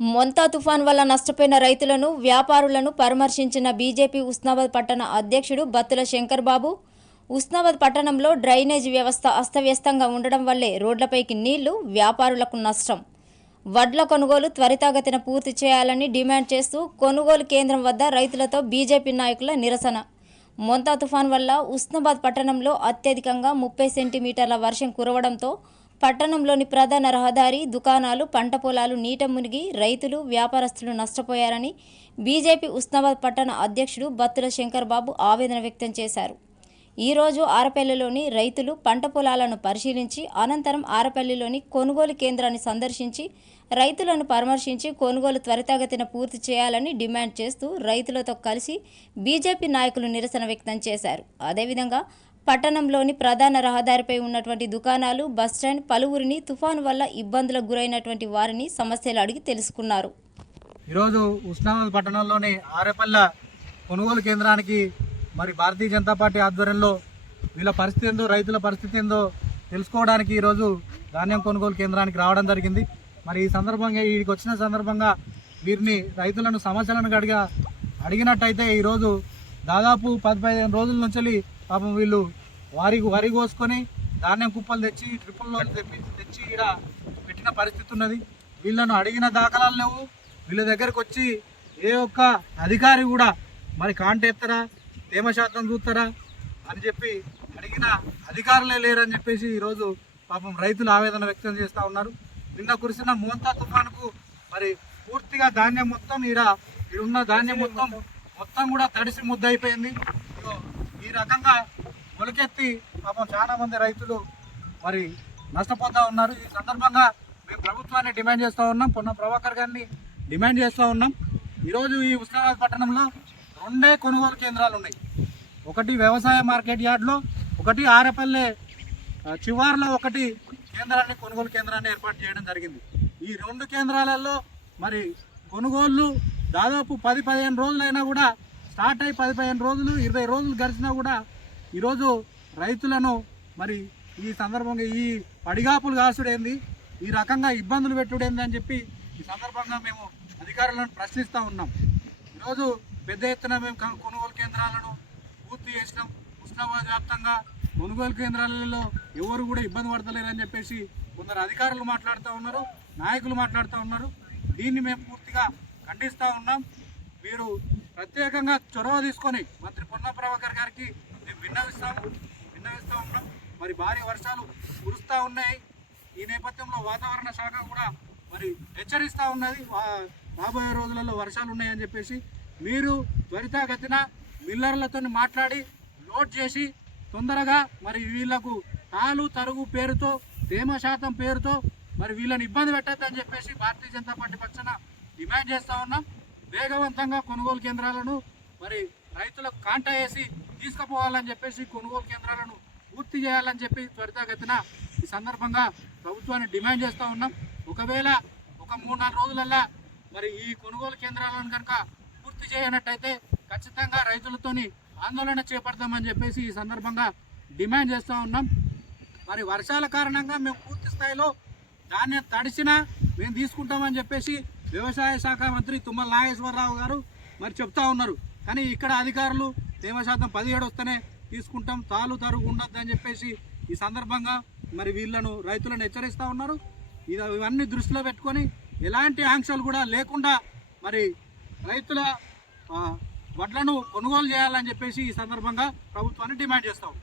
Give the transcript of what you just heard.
మొంతా తుఫాన్ వల్ల నష్టపోయిన రైతులను వ్యాపారులను పరామర్శించిన బీజేపీ ఉస్నాబాద్ పట్టణ అధ్యక్షుడు బత్తుల శంకర్ బాబు ఉస్నాబాద్ పట్టణంలో డ్రైనేజ్ వ్యవస్థ అస్తవ్యస్తంగా ఉండడం వల్లే రోడ్లపైకి నీళ్ళు వ్యాపారులకు నష్టం. వడ్ల కొనుగోలు త్వరితగతిన పూర్తి చేయాలని డిమాండ్ చేస్తూ కొనుగోలు కేంద్రం వద్ద రైతులతో బీజేపీ నాయకుల నిరసన. మొంతా తుఫాన్ వల్ల ఉస్నాబాద్ పట్టణంలో అత్యధికంగా ముప్పై సెంటీమీటర్ల వర్షం కురవడంతో పట్టణంలోని ప్రధాన రహదారి దుకాణాలు పంట పొలాలు నీట మునిగి రైతులు వ్యాపారస్తులు నష్టపోయారని బీజేపీ ఉస్నాబాద్ పట్టణ అధ్యక్షుడు బత్తుల శంకర్ బాబు ఆవేదన వ్యక్తం చేశారు. ఈరోజు ఆరపల్లిలోని రైతులు పంట పొలాలను పరిశీలించి అనంతరం ఆరపల్లిలోని కొనుగోలు కేంద్రాన్ని సందర్శించి రైతులను పరామర్శించి కొనుగోలు త్వరితగతిన పూర్తి చేయాలని డిమాండ్ చేస్తూ రైతులతో కలిసి బీజేపీ నాయకులు నిరసన వ్యక్తం చేశారు. అదేవిధంగా పట్టణంలోని ప్రధాన రహదారిపై ఉన్నటువంటి దుకాణాలు బస్టాండ్ పలువురిని తుఫాను వల్ల ఇబ్బందులకు గురైనటువంటి వారిని సమస్యలు అడిగి తెలుసుకున్నారు. ఈరోజు ఉస్నాబాద్ పట్టణంలోని ఆరేపల్ల కొనుగోలు కేంద్రానికి మరి భారతీయ జనతా పార్టీ ఆధ్వర్యంలో వీళ్ళ పరిస్థితి ఏందో రైతుల పరిస్థితి ఏందో తెలుసుకోవడానికి ఈరోజు ధాన్యం కొనుగోలు కేంద్రానికి రావడం జరిగింది. మరి ఈ సందర్భంగా వీడికి వచ్చిన సందర్భంగా వీరిని రైతులను సమస్యలను అడిగా అడిగినట్టయితే ఈరోజు దాదాపు పది పదిహేను రోజుల నుంచి పాపం వీళ్ళు వారి వరి కోసుకొని ధాన్యం కుప్పలు తెచ్చి ట్రిపుల్లో తెప్పి తెచ్చి ఇక్కడ పెట్టిన పరిస్థితి ఉన్నది. వీళ్ళను అడిగిన దాఖలాలు లేవు. వీళ్ళ దగ్గరకు వచ్చి ఏ ఒక్క అధికారి కూడా మరి కాంటెత్తరా తేమ శాతం చూస్తారా? అని చెప్పి అడిగిన అధికారులే లేరని చెప్పేసి ఈరోజు పాపం రైతులు ఆవేదన వ్యక్తం చేస్తూ ఉన్నారు. నిన్న కురిసిన మోంతా తుఫానుకు మరి పూర్తిగా ధాన్యం మొత్తం ఈడ ఉన్న ధాన్యం మొత్తం మొత్తం కూడా తడిసి ముద్ద అయిపోయింది ఈ రకంగా మొలకెత్తి పాపం చాలా మంది రైతులు మరి నష్టపోతూ ఉన్నారు. ఈ సందర్భంగా మేము ప్రభుత్వాన్ని డిమాండ్ చేస్తూ ఉన్నాం. పొన్న ప్రభాకర్ గారిని డిమాండ్ చేస్తూ ఉన్నాం. ఈరోజు ఈ ఉస్మానాబాద్ పట్టణంలో రెండే కొనుగోలు కేంద్రాలు ఉన్నాయి. ఒకటి వ్యవసాయ మార్కెట్ యార్డ్లో ఒకటి ఆరపల్లె చివార్లో ఒకటి కేంద్రాన్ని కొనుగోలు కేంద్రాన్ని ఏర్పాటు చేయడం జరిగింది. ఈ రెండు కేంద్రాలలో మరి కొనుగోళ్ళు దాదాపు పది పదిహేను రోజులైనా కూడా స్టార్ట్ అయ్యి పది పదిహేను రోజులు ఇరవై రోజులు గడిచినా కూడా ఈరోజు రైతులను మరి ఈ సందర్భంగా ఈ పడిగాపులు కాసుడేంది ఈ రకంగా ఇబ్బందులు పెట్టుడేంది అని చెప్పి ఈ సందర్భంగా మేము అధికారులను ప్రశ్నిస్తూ ఉన్నాం. ఈరోజు పెద్ద ఎత్తున మేము కొనుగోలు కేంద్రాలను పూర్తి చేసినాం. ఉస్నాబాద్ వ్యాప్తంగా కొనుగోలు కేంద్రాలలో ఎవరు కూడా ఇబ్బంది పడతలేరని చెప్పేసి కొందరు అధికారులు మాట్లాడుతూ ఉన్నారు నాయకులు మాట్లాడుతూ ఉన్నారు. దీన్ని మేము పూర్తిగా ఖండిస్తూ ఉన్నాం. మీరు ప్రత్యేకంగా చొరవ తీసుకొని మంత్రి పొన్న ప్రభాకర్ గారికి మేము విన్నవిస్తాము. విన్నవిస్తూ ఉన్నాం. మరి భారీ వర్షాలు కురుస్తూ ఉన్నాయి. ఈ నేపథ్యంలో వాతావరణ శాఖ కూడా మరి హెచ్చరిస్తూ ఉన్నది. రాబోయే రోజులలో వర్షాలు ఉన్నాయని చెప్పేసి మీరు త్వరితగతిన మిల్లర్లతో మాట్లాడి లోడ్ చేసి తొందరగా మరి వీళ్ళకు తాలు తరుగు పేరుతో తేమ శాతం పేరుతో మరి వీళ్ళని ఇబ్బంది పెట్టద్దని చెప్పేసి భారతీయ జనతా పార్టీ పక్షాన డిమాండ్ చేస్తూ ఉన్నాం. వేగవంతంగా కొనుగోలు కేంద్రాలను మరి రైతులకు కాంటా వేసి తీసుకుపోవాలని చెప్పేసి కొనుగోలు కేంద్రాలను పూర్తి చేయాలని చెప్పి త్వరితగతిన ఈ సందర్భంగా ప్రభుత్వాన్ని డిమాండ్ చేస్తూ ఉన్నాం. ఒకవేళ ఒక మూడు నాలుగు రోజులల్లా మరి ఈ కొనుగోలు కేంద్రాలను కనుక పూర్తి చేయనట్టయితే ఖచ్చితంగా రైతులతోని ఆందోళన చేపడతామని చెప్పేసి ఈ సందర్భంగా డిమాండ్ చేస్తూ ఉన్నాం. మరి వర్షాల కారణంగా మేము పూర్తి స్థాయిలో ధాన్యం తడిసినా మేము తీసుకుంటామని చెప్పేసి వ్యవసాయ శాఖ మంత్రి తుమ్మల నాగేశ్వరరావు గారు మరి చెప్తా ఉన్నారు. కానీ ఇక్కడ అధికారులు తేమ శాతం పదిహేడు వస్తేనే తీసుకుంటాం తాలు తరుగు ఉండద్దు అని చెప్పేసి ఈ సందర్భంగా మరి వీళ్ళను రైతులను హెచ్చరిస్తూ ఉన్నారు. ఇది ఇవన్నీ దృష్టిలో పెట్టుకొని ఎలాంటి ఆంక్షలు కూడా లేకుండా మరి రైతుల వడ్లను కొనుగోలు చేయాలని చెప్పేసి ఈ సందర్భంగా ప్రభుత్వాన్ని డిమాండ్ చేస్తాం